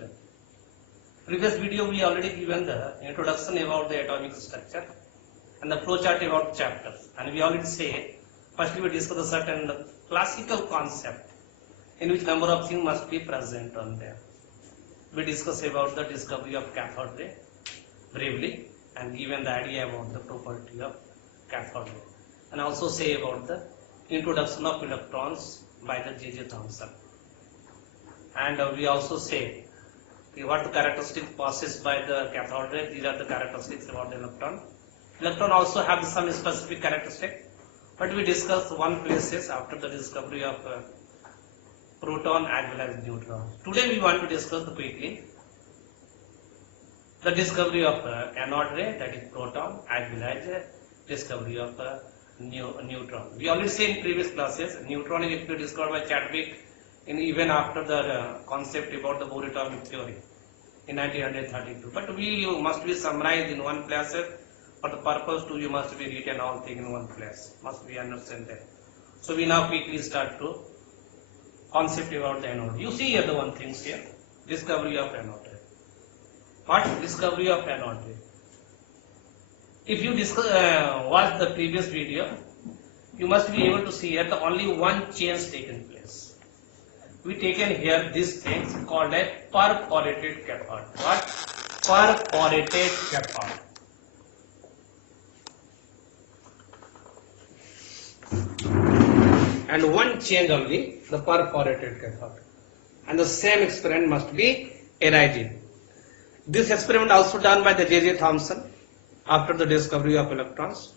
them. Previous video we already given the introduction about the atomic structure and the flowchart about chapters, and we already say first we discuss a certain classical concept in which number of things must be present on there. We discuss about the discovery of cathode ray briefly and given the idea about the property of cathode ray, and also say about the introduction of electrons by the J.J. Thomson. And we also say what the characteristics possessed by the cathode ray. These are the characteristics about the electron. Electron also have some specific characteristics, but we discuss one places after the discovery of proton as well as neutron. Today we want to discuss quickly the discovery of anode ray, that is proton, as well as discovery of neutron. We already said in previous classes, neutron is actually discovered by Chadwick in even after the concept about the Bohr atomic theory in 1932. But we must be summarized in one place. For the purpose to you must be written all things in one place. Must be understand that. So we now quickly start to concept about the anode. You see here the one things here. Discovery of anode ray. What? Discovery of anode ray. If you watch the previous video, you must be able to see here the only one change taken place. We taken here these things called a perforated cathode. What? Perforated cathode. And one change only, the perforated cathode. And the same experiment must be arising. This experiment also done by the J.J. Thomson after the discovery of electrons.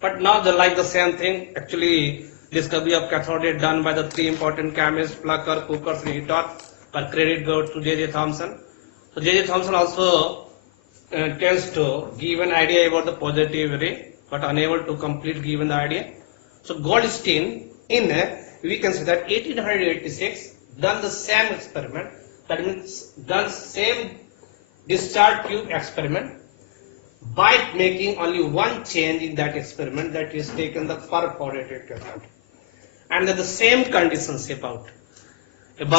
But now like the same thing, actually discovery of cathode ray done by the three important chemists, Plucker, Cookers, Eaton, but credit goes to J.J. Thomson. So J.J. Thomson also tends to give an idea about the positive ray, but unable to complete given the idea. So Goldstein in we can say that 1886 done the same experiment, that means done same discharge tube experiment by making only one change in that experiment, that is taken the perforated cathode, and the same conditions about it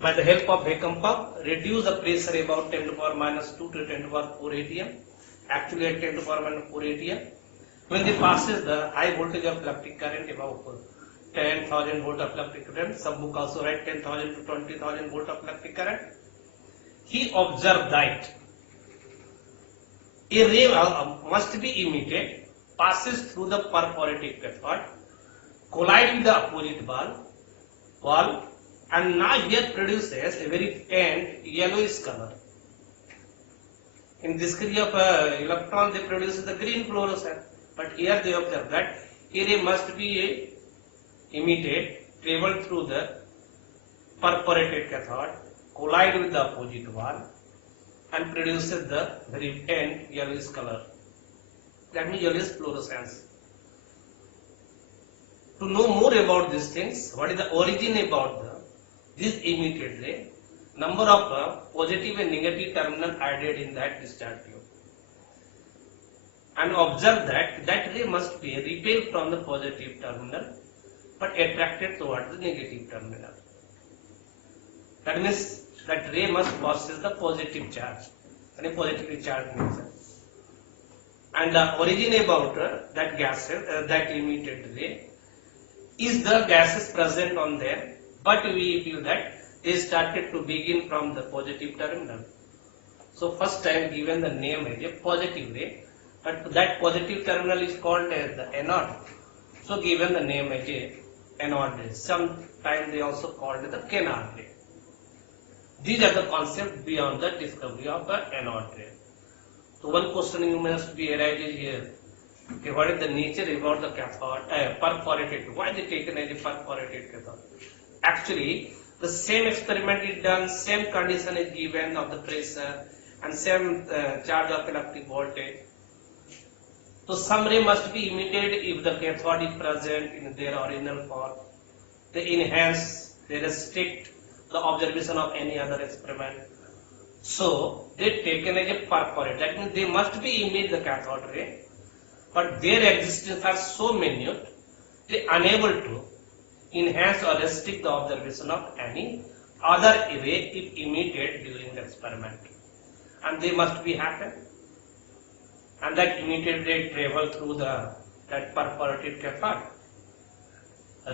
by the help of vacuum pump reduce the pressure about 10 to the power minus 2 to 10 to the power 4 atm, actually at 10 to the power minus 4 atm. When they passes the high voltage of electric current about 10,000 volt of electric current, some book also write 10,000 to 20,000 volt of electric current, he observed that a ray must be emitted, passes through the perforated cathode, collide with the opposite wall, and now here produces a very faint yellowish color. In this case of electron, they produce the green fluorescence. But here they observe that a ray must be emitted, travel through the perforated cathode, collide with the opposite wall, and produces the very faint yellowish color. That means yellowish fluorescence. To know more about these things, what is the origin about this emitted ray, number of positive and negative terminal added in that discharge tube, and observe that ray must be repelled from the positive terminal but attracted towards the negative terminal. That means that ray must possess the positive charge and a positively charged nature. And the origin about that gases, that emitted ray, is the gases present on there, but we feel that they started to begin from the positive terminal. So first time given the name as a positive ray, but that positive terminal is called as the anode. So given the name as a anode ray. Sometimes they also called it the canard ray. These are the concepts beyond the discovery of the anode ray. So one question you must be arising here. Okay, what is the nature about the cathode, perforated? Why they taken as a perforated cathode? Actually, the same experiment is done, same condition is given of the pressure and same charge of electric voltage. So some ray must be emitted if the cathode is present in their original form. They enhance, they restrict the observation of any other experiment. So they taken as a perforated. That means they must be emit the cathode ray, but their existence are so minute, they are unable to enhance or restrict the observation of any other ray if emitted during the experiment, and they must be happen, and that emitted ray travel through that perforated cathode,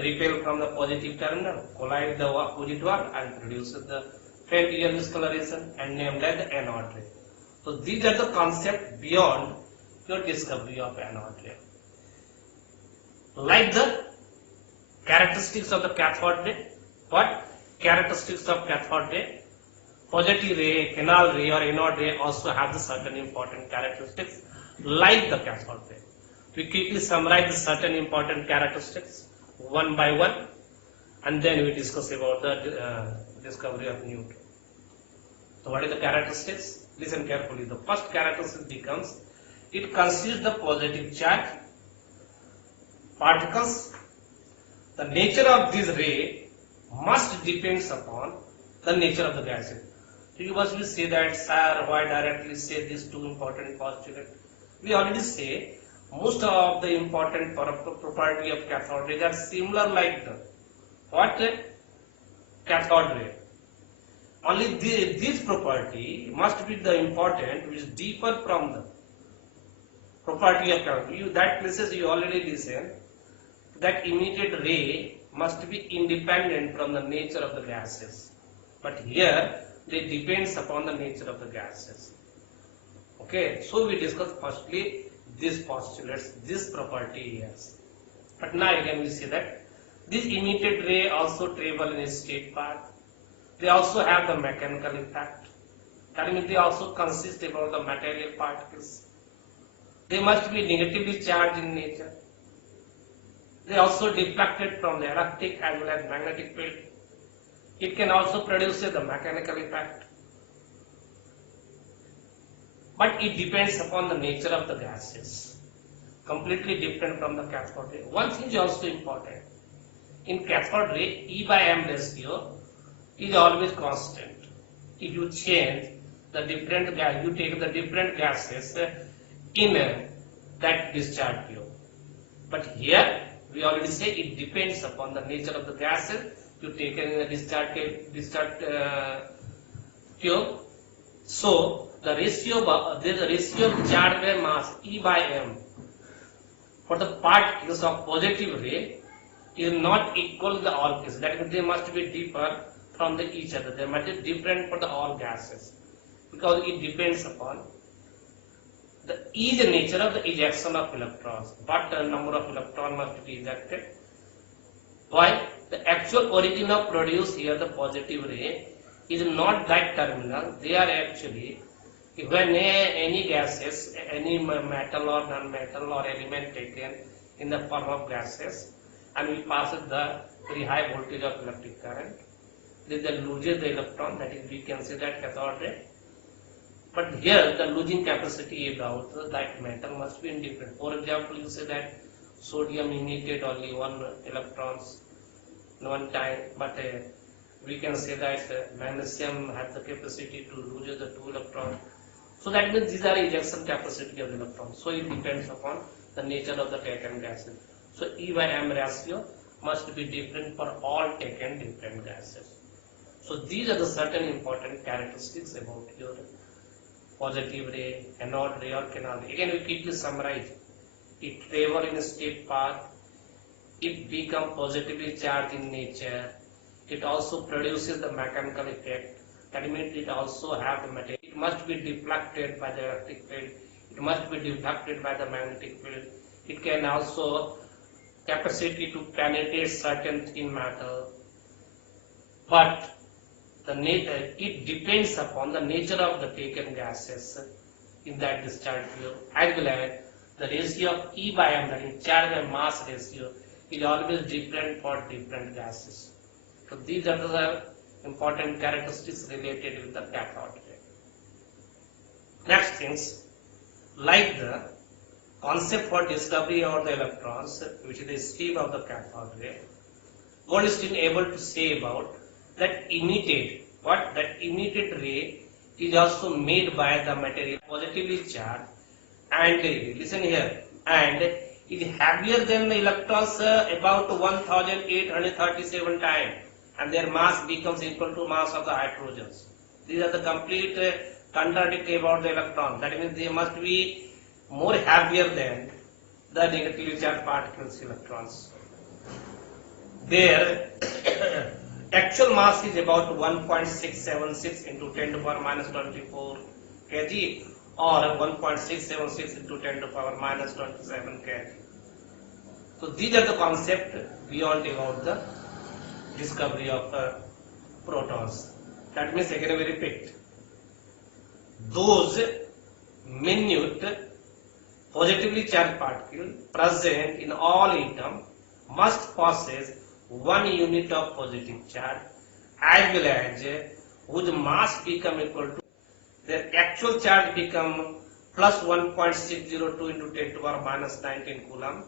repel from the positive terminal, collide the opposite one, and produces the faint yellow discoloration and named as the anode ray. So these are the concepts beyond your discovery of anode ray. Like the characteristics of the cathode ray, what characteristics of cathode ray? Positive ray, canal ray or anode ray also have the certain important characteristics like the cathode ray. We quickly summarize the certain important characteristics one by one, and then we discuss about the discovery of neutron. So what is the characteristics? Listen carefully. The first characteristic becomes it consists the positive charge particles. The nature of this ray must depends upon the nature of the gases. So you must say that, sir, why directly say these two important postulates? We already say most of the important property of cathode rays are similar like the what cathode ray. Only this property must be the important which differ from the property of cathode ray. That places you already listen that emitted ray must be independent from the nature of the gases. But here they depends upon the nature of the gases. Okay, so we discuss firstly these postulates, this property yes. But now again we see that this emitted ray also travel in a straight path. They also have the mechanical impact. That means they also consist about the material particles. They must be negatively charged in nature. They also deflected from the electric as well as magnetic field. It can also produce the mechanical effect. But it depends upon the nature of the gases. Completely different from the cathode ray. One thing is also important. In cathode ray, E by M ratio is always constant. If you change the different gas, you take the different gases in that discharge tube. But here we already say it depends upon the nature of the gases you take in the discharge tube. So the ratio of charge by mass E by M for the particles of positive ray is not equal to the all cases. That means they must be differ from each other. They must be different for the all gases because it depends upon the nature of the ejection of electrons. What number of electrons must be ejected? Why? The actual origin of produce here the positive ray is not that terminal. They are actually when any gases, any metal or non-metal or element taken in the form of gases and we pass the very high voltage of electric current, then they loses the electron. That is, we can say that cathode ray. But here the losing capacity about that metal must be indifferent. For example, you say that sodium emitted only one electrons one time, but we can say that magnesium has the capacity to lose the two electrons. So that means these are ejection capacity of the electrons. So it depends upon the nature of the taken gases. So E by M ratio must be different for all taken different gases. So these are the certain important characteristics about your positive ray, anode ray or canal ray. Again we quickly summarize. It travels in a straight path. It becomes positively charged in nature. It also produces the mechanical effect. That means it also has the material. It must be deflected by the electric field. It must be deflected by the magnetic field. It can also capacity to penetrate certain thin metal. But it depends upon the nature of the taken gases in that discharge tube, as well as the ratio of E by M, that is charge by mass ratio, is always different for different gases. So these are the important characteristics related with the cathode ray. Next things, like the concept for discovery of the electrons, which is the stream of the cathode ray, Goldstein able to say about that emitted ray is also made by the material positively charged and listen here, and it is heavier than the electrons about 1837 times. and their mass becomes equal to mass of the hydrogens. These are the complete contradictory about the electron. That means they must be more heavier than the negatively charged particles electrons. Their actual mass is about 1.676 into 10 to the power minus 24 kg or 1.676 into 10 to the power minus 27 kg. So these are the concepts beyond about the discovery of protons. That means again we repeat, those minute positively charged particles present in all atoms must possess 1 unit of positive charge as well as whose mass become equal to their actual charge become plus 1.602 into 10 to the power minus 19 coulomb.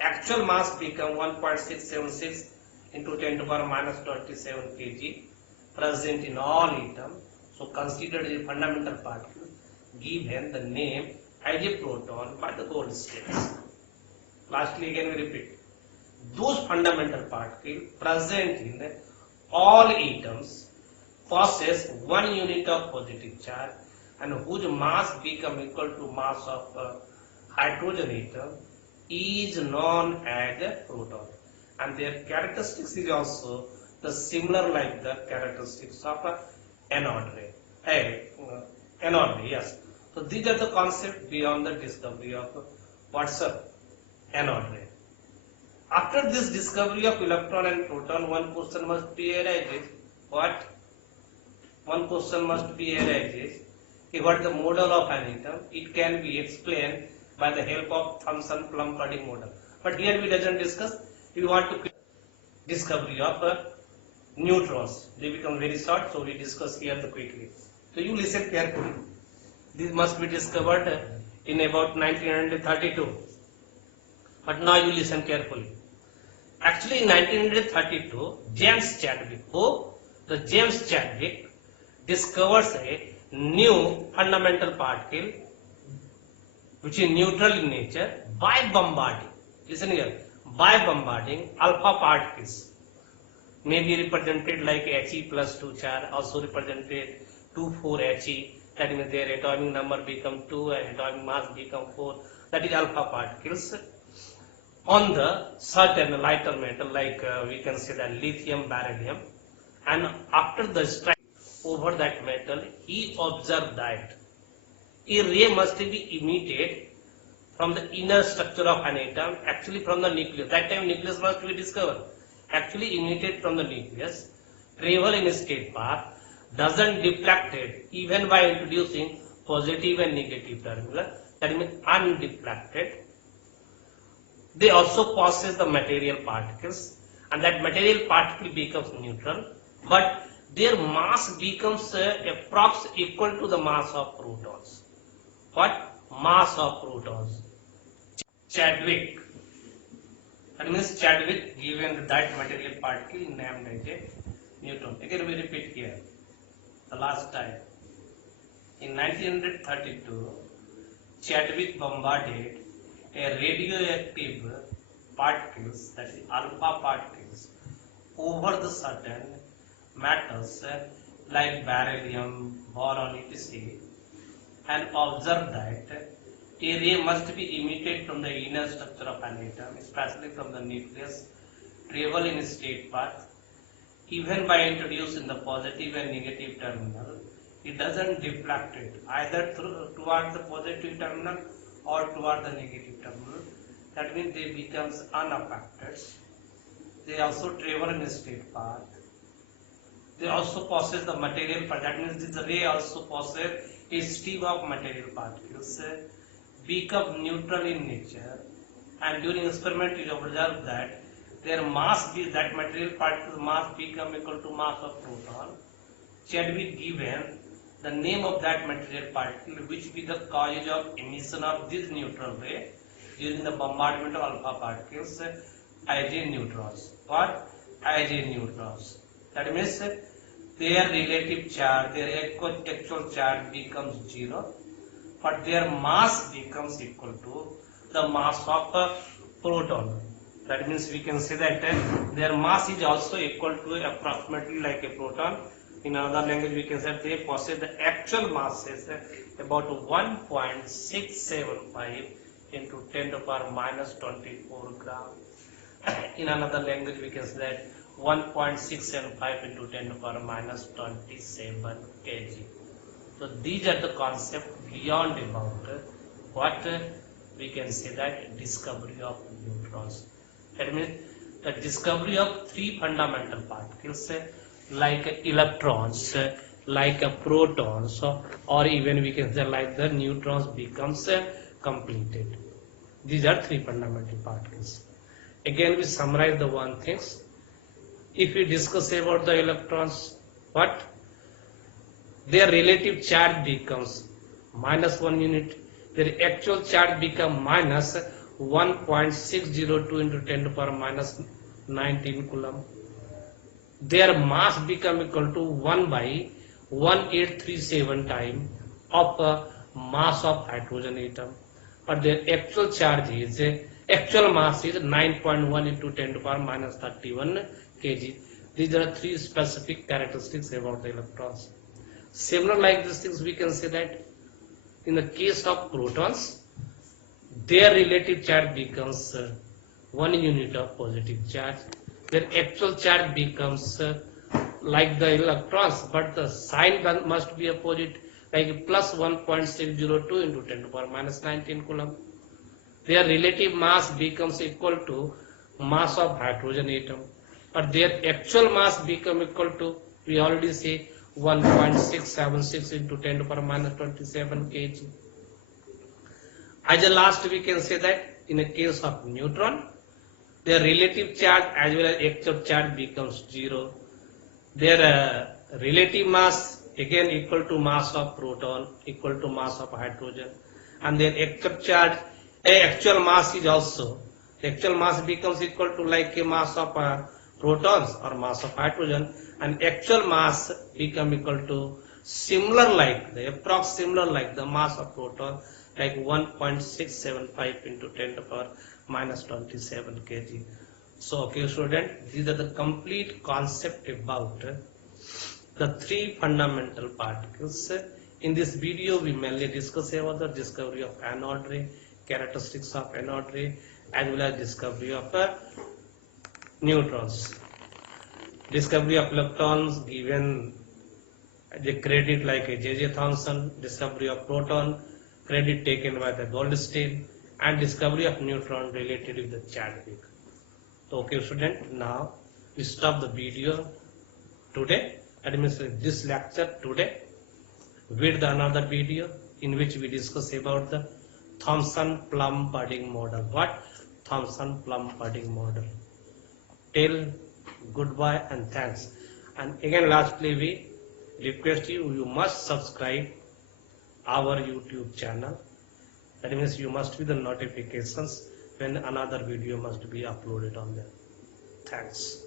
Actual mass become 1.676 into 10 to the power minus 27 kg present in all atoms. So considered a fundamental particle given the name as a proton by the Gold states. Lastly again we repeat, those fundamental particles present in all atoms possess 1 unit of positive charge and whose mass become equal to mass of hydrogen atom is known as a proton, and their characteristics is also the similar like the characteristics of anode ray. Anode ray, yes. So these are the concepts beyond the discovery of what's up anode ray. After this discovery of electron and proton, one question must be arises. What? One question must be arises. What is the model of an atom? It can be explained by the help of Thomson-Plum-Pudding model. But here we doesn't discuss. We want to discovery of neutrons. They become very short, so we discuss here the quickly. So you listen carefully. This must be discovered in about 1932. But now you listen carefully. Actually, in 1932, James Chadwick, the James Chadwick discovers a new fundamental particle which is neutral in nature by bombarding. Listen here, by bombarding alpha particles, may be represented like He plus 2 charge, also represented 2,4 He. That means their atomic number become 2 and atomic mass become 4. That is alpha particles on the certain lighter metal like we can say that lithium, beryllium, and after the strike over that metal, he observed that a ray must be emitted from the inner structure of an atom, actually from the nucleus. That time nucleus must be discovered. Actually emitted from the nucleus, travel in a straight path, doesn't deflected even by introducing positive and negative terminal. That means undeflected. They also possess the material particles, and that material particle becomes neutral, but their mass becomes approx equal to the mass of protons. What? Mass of protons. Chadwick. That means Chadwick given that material particle named as a neutron. Again we repeat here, the last time. In 1932, Chadwick bombarded a radioactive particles, that is alpha particles, over the certain metals like beryllium, boron, etc., and observed that a ray must be emitted from the inner structure of an atom, especially from the nucleus, travel in a straight path, even by introducing the positive and negative terminal. It doesn't deflect it either towards the positive terminal or toward the negative terminal. That means they becomes unaffected. They also travel in a straight path. They also possess the material part. That means this ray also possess a stream of material particles, become neutral in nature, and during experiment you observe that their mass, that material particle mass become equal to mass of proton. Chadwick given the name of that material particle which be the cause of emission of this neutral ray during the bombardment of alpha particles as a neutrons. What? As a neutrons. That means their relative charge, their actual charge becomes 0, but their mass becomes equal to the mass of a proton. That means we can say that their mass is also equal to approximately like a proton. In another language, we can say they possess the actual mass is about 1.675 into 10 to the power minus 24 gram. In another language, we can say that 1.675 into 10 to the power minus 27 kg. So these are the concepts beyond about what we can say that discovery of neutrons. That means the discovery of three fundamental particles like electrons, like protons, or even we can say like the neutrons becomes completed. These are three fundamental particles. Again, we summarize the one things. If we discuss about the electrons, what? Their relative charge becomes minus 1 unit. Their actual charge becomes minus 1.602 into 10 to the power minus 19 coulomb. Their mass become equal to 1 by 1837 time of mass of hydrogen atom. But their actual charge is actual mass is 9.1 into 10 to the power minus 31 kg. These are three specific characteristics about the electrons. Similar like these things, we can say that in the case of protons, their relative charge becomes 1 unit of positive charge. Their actual charge becomes like the electrons, but the sign must be opposite, like plus 1.602 into 10 to the power minus 19 coulomb. Their relative mass becomes equal to mass of hydrogen atom, but their actual mass become equal to, we already say, 1.676 into 10 to the power minus 27 kg. As a last, we can say that in a case of neutron, their relative charge as well as actual charge becomes 0. Their relative mass again equal to mass of proton, equal to mass of hydrogen, and their actual charge, actual mass is also, the actual mass becomes equal to like a mass of protons or mass of hydrogen, and actual mass become equal to similar like the approx similar like the mass of proton, like 1.675 into 10 to the power minus 27 kg. So okay student, these are the complete concept about the three fundamental particles. In this video we mainly discuss about the discovery of anode ray, characteristics of anode ray, as well as discovery of neutrons. Discovery of electrons given the credit like a J.J. Thomson, discovery of proton credit taken by the Goldstein, and discovery of neutron related with the Chadwick. So okay student, now we stop the video today. That means this lecture today with another video in which we discuss about the Thomson-Plum-Pudding model. What? Thomson-Plum-Pudding model. Till goodbye and thanks. And again lastly we request you must subscribe our YouTube channel. That means you must be the notifications when another video must be uploaded on there. Thanks.